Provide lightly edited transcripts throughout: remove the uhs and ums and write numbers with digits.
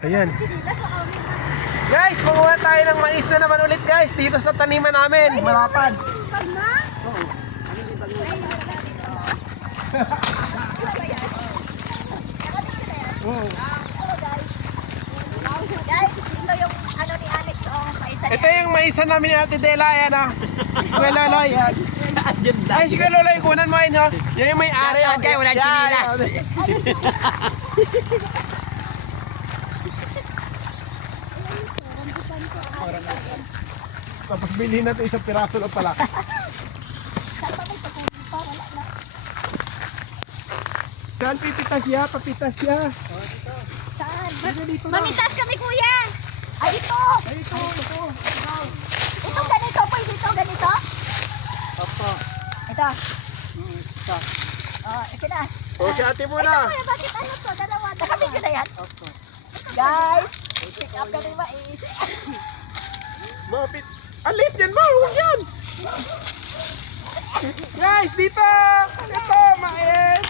Ayan. Guys, makuha tayo ng mais na naman ulit guys dito sa taniman namin. Malapad. Guys, ito yung ano ni Alex paisa niya. Ito yung maisan namin ni Ate Dela, yan ah. Kuya Lolo, yan. Ay, si Kuya Lolo, kunan mo yun, no? Yan yung may-ari. Okay, walang chinilas. Tapos bilhin natin isang piraso lang pala. Saan pipitas siya? Papitas siya. Saan? Mamitas kami kuya. Ay, ito. Ay, ito. Ito ganito po, dito ganito. Opo. Ito. Ito. Oh, ito na. O, si ate muna. Kuya, bakit ano to? Dalawa. Nakabidyo na yan? Opo. Guys, pick up kami mais. Mapit. Alit yan, ma. Huwag yan. Guys, dito. Ito, mais.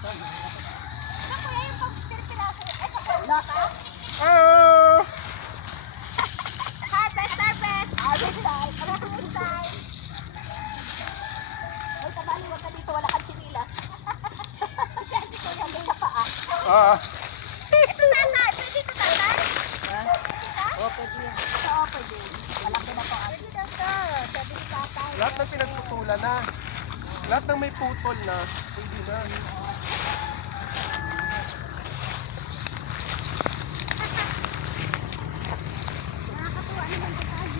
Kuya, yung pagpirpiraso. Laka? Oh. Harvest, harvest. Harvest time. Harvest time. Ay, tabali, wag ka dito. Wala kang chinilas. Yan, dito yan. May napaa. Ah. Ito tatay. Pwede ito tatay? Opo siya. Oo, pwede. Malaki na po. Pwede na ito. Sabi ni tatay. Lahat ng pinagputulan na. Lahat ng may putol na. Pwede na. Nakakatuwa naman ito tayo.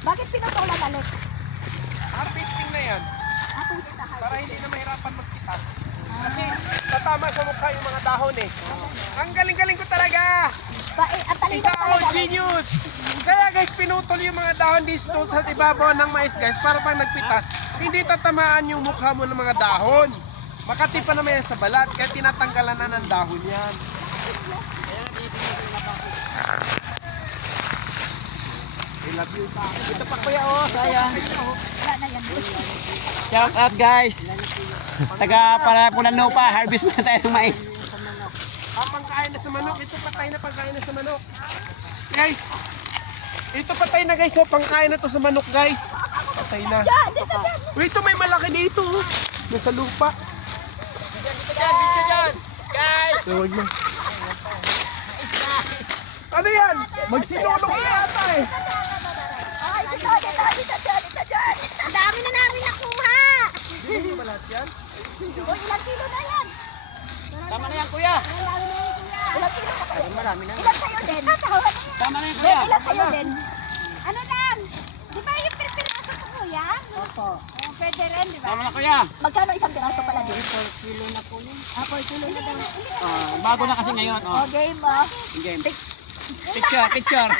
Bakit pinutulan Alex? Harvesting na yan. Ako hindi tayo. Para hindi na mahirapan magpitas. Kasi tatama sa mukha yung mga dahon eh. Ang galing-galing ko talaga. Ang talino Isa ako talaga. genius. Kaya guys, pinutol yung mga dahon dito sa ibabaw ng mais guys. Para pag nagpitas, hindi tatamaan yung mukha mo ng mga dahon. Makati pa naman yan sa balat. Kaya tinatanggalan na ng dahon yan. I love you pa. Ito pa kuya oh. Sayang. Wala na yan. Shout out guys. Taga Parapulan Lupa, harvest muna tayo ng mais. Pangkain na sa manok. Ito patay na pangkain na sa manok. Guys, ito patay na guys. So, pangkain na to sa manok guys. Patay na. Uy, ito may malaki dito. Oh. Nasa lupa. Dito dyan. Guys. Huwag na. Ano yan? Magsinulong na yata eh. Ay, dito, dyan. Ang dami na namin nakuha. Hindi mo lahat yan? O, ilang kilo na yan? Tama na yan kuya. Ilang kilo pa kayo? Marami na. Ilang kayo din? Tama na yan kuya. Ilang kayo din? Ano lang? Di ba yung pirpiraso ko kuya? Opo. Oh, pwede rin, di ba? Tama na kuya. Magkano isang piraso pala din? 4 kilo na po yun. 4 kilo na daw. Bago na kasi ngayon. O, game mo. Game. Picture. Picture.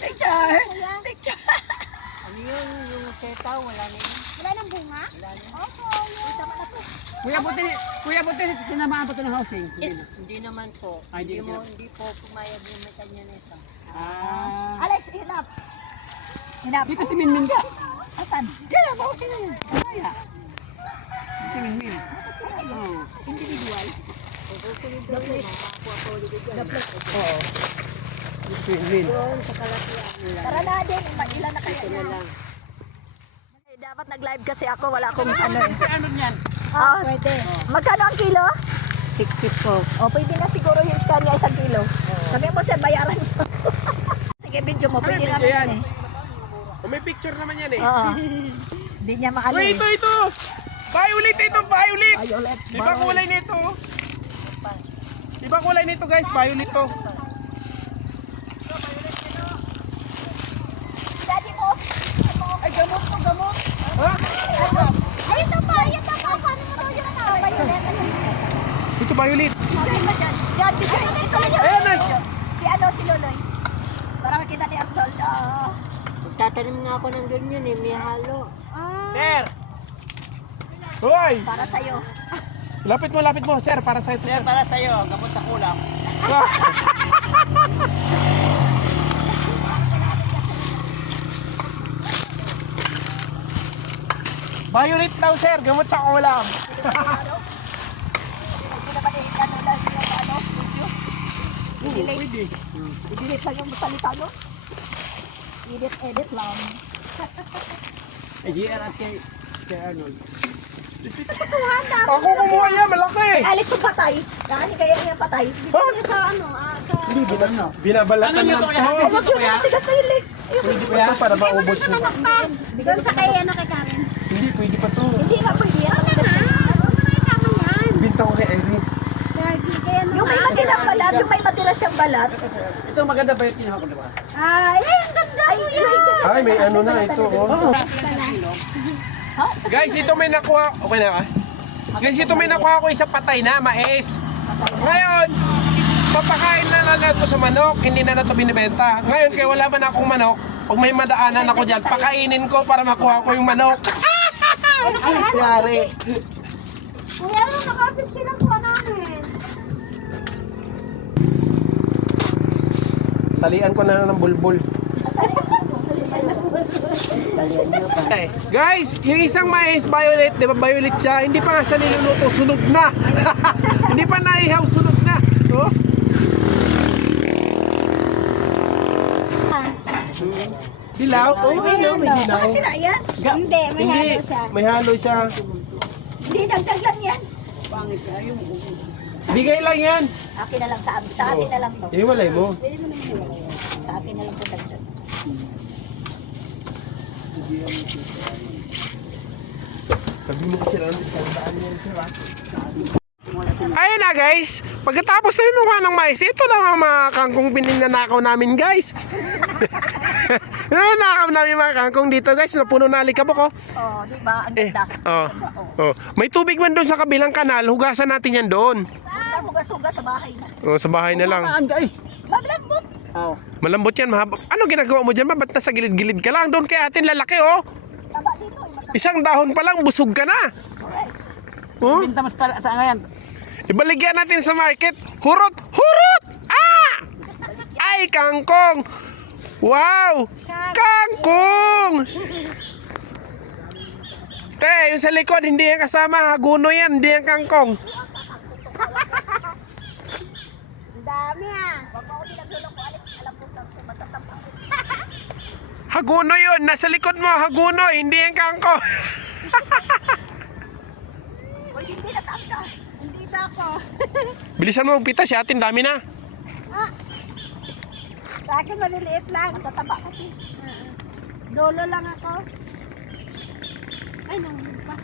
Picture. Ano yun? Yung setaw, wala na yun. Wala nang bunga? Wala na. Opo, yun. Tama na po. Kuya buti, sinamahan po ito ng housing. Hindi naman po. Ay, Hindi po pumayag yung may kanya nito. Alex, hinap. Hinap. Dito si Minmin ka. Asan? Kaya, housing na yun. Kaya. Si Minmin. Oo. Individual. Oo. Si Minmin. Doon sa Kalatian. Tara na din. Ilan na kayo na? Dapat nag-live kasi ako. Wala akong ano eh. Si ano niyan? Ah, pwede. Magkano ang kilo? 60 po. O, pwede na siguro yung kanya 1 kilo. Sabi mo sir, bayaran mo. Sige, video mo. Pwede Ano, naman video yan yan? eh. Oh, may picture naman yan eh. Oo. Hindi niya maano Uy, eh. ito! Violet ito, violet! Violet. Iba kulay nito. oh. Iba kulay nito guys, violet to. Daddy mo. Ay, gamot to, gamot. Ha? Ay, ito pa. Ito pa. Paano mo daw yung violet? Ito violet. Diyan ba dyan? Diyan, diyan. Ito yun. Ayan na. Si Loloy. Para makita ni Arnold. Magtatanim nga ako ng ganyan eh. May halo. Sir! Hoy! Para sa'yo. Lapit mo, sir, para sa'yo. Sir, para sa'yo, gamot sa kulang. Violet daw, sir, gamot sa kulam. Hindi na ba pwede. I-delete lang yung salita, no? Edit lang. Ay, GR at kay Sir Arnold. Ako kumuha yan, malaki. Alex yung patay. Nakani kaya niya patay. Ha? Sa ano, Hindi, binabalatan Ano lang nyo to kaya? to. Ano to kaya? Tigas na yung Lex. Pwede pa to para maubos mo. Doon sa kay ano kay Karen. Hindi, pwede pa to. Hindi nga pwede yan. Binta ko kay Irene. Lagi kaya ano. Yung may matirang balat, yung may matira siyang balat. Ito maganda ba yung kinuha ko, di ba? Ay, ang ganda ko yan. Ay, may ano na ito, oh. Guys, ito may nakuha. Okay na ka? Guys, ito may nakuha ko isang patay na, mais. Ngayon, papakain na lang ito sa manok. Hindi na ito binibenta. Ngayon, kaya wala man akong manok, pag may madaanan ako dyan, pakainin ko para makuha ko yung manok. Yari. Kuya, nakapit pinakuha namin. Talian ko na lang ng bulbul. Guys, yung isang mais violet, di ba violet siya? Hindi pa nga sa niluluto, sunog na. Hindi pa naihaw, sunog na. Oh. Dilaw? Oo, oh, may dilaw. Kasi na yan. Hindi, may Hindi, halo siya. may halo siya. Hindi, dagdag lang yan. Bigay lang yan. Akin na lang sa amin. Sa atin na lang to. Iwalay mo. Sa akin na lang po dagdag. Sabi mo kasi lang, isang daan yan siya. Ayun na guys, pagkatapos na yung mukha ng mais, ito na mga kangkong pininanakaw namin guys. Nanakaw namin mga kangkong dito guys, napuno na alikabok oh. Oh, di ba? Ang Eh, ganda. oh. May tubig man doon sa kabilang kanal, hugasan natin yan doon. Punta hugas-hugas sa bahay na. Oh, sa bahay na lang. Mablambot. Oo. Malambot yan, mahaba. Ano ginagawa mo dyan ba? Ba't nasa gilid-gilid ka lang? Doon kay atin lalaki oh. Taba dito. Isang dahon pa lang, busog ka na. Oh? Binta mas para sa ngayon. Ibaligyan natin sa market. Hurot! Hurot! Ah! Ay, kangkong! Wow! Kangkong! Te, yung sa likod, hindi yan kasama. Haguno yan, hindi yan kangkong. Ang dami ah. Wag mo ako dinagulong ko Alex. Alam mo lang kung matasampang. Haguno yun. Nasa likod mo, haguno. Hindi yan kangkong. Uy, hindi na tangka. Hindi na ako. Bilisan mo magpita si atin, dami na. Sa akin maliliit lang. Matataba kasi. Dolo lang ako. Ay, nung pa.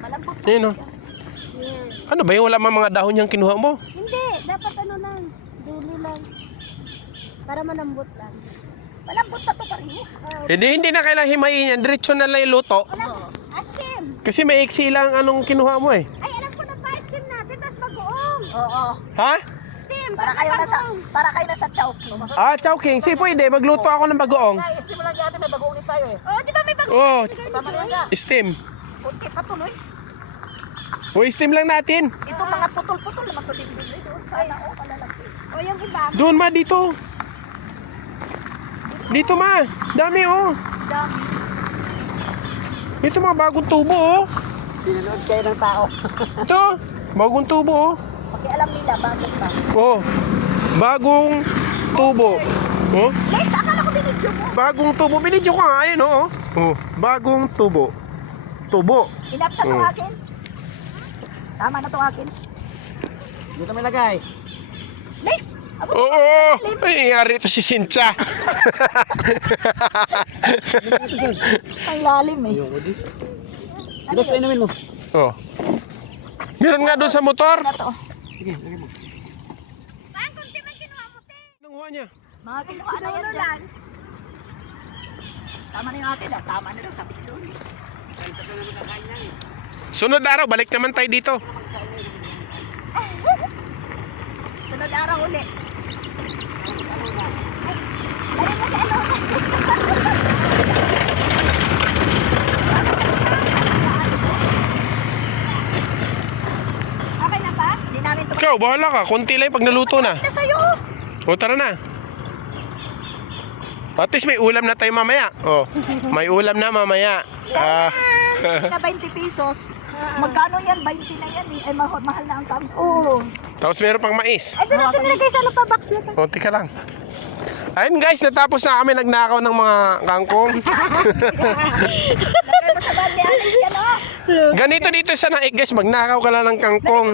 Malambot. Ayun oh. Yan. Ano ba yung wala mang mga dahon yung kinuha mo? Hindi, dapat ano lang. Dulo lang. Para malambot lang. Malambot pa to pa rin. Hindi na kailangan himayin yan. Diretso na lang yung luto. Askim! Kasi may iksi lang anong kinuha mo eh. Ay, alam ko na pa, askim natin, tapos bagoong. Oo. Ha? Steam, Para kayo nasa chowking. Ah, Chowking. Si pwede. Magluto ako ng bagoong. Ay, mo lang natin may bagoongin tayo eh. Oh, di ba may bagoong? Oh, Tama na yan. steam. Kunti pa tuloy. O, steam lang natin. Ito mga putol-putol naman to dito. Sana o kalalaki. O, yung iba. Doon ma, dito. Dito ma. Dami oh. Dami. Ito mga bagong tubo oh. Pinanood kayo ng tao. Ito. Bagong tubo oh. Pakialam nila bakit ba. Oh. Bagong tubo. Oh. Guys, akala ko binidyo mo. Bagong tubo. Binidyo ko nga. Ayun oh. Oh. Bagong tubo. Tubo. Inap na itong akin. Tama na itong akin. Dito may lagay. Next! Abo, Oo. Ay, yari ito si Cynthia. ang lalim eh. Dito sa inumin mo. Oh. Meron nga doon sa motor. Ano to? Sige, lagay mo. Anong huwa niya? Mga kinuha na yan dyan. Tama na yung akin ah. Tama na lang sabi ko doon. Sunod araw, balik naman tayo dito. Sunod araw uli. Dali mo sa ano. Okay na ba? Hindi namin ito. Ikaw, bahala ka. Konti lang pag naluto na. Na sa'yo. O, tara na. At least may ulam na tayo mamaya. Oh, may ulam na mamaya. Ah. Na 20 pesos. Magkano yan? 20 na yan eh. Ay, mahal na ang kangkong. Oo. Tapos meron pang mais. Ito natin nilagay sa ano pa box mo pa. O, tika lang. Ayun guys, natapos na kami nagnakaw ng mga kangkong. Saban ni Alex yan, oh. Ganito dito sa naik guys, magnakaw ka lang ng kangkong.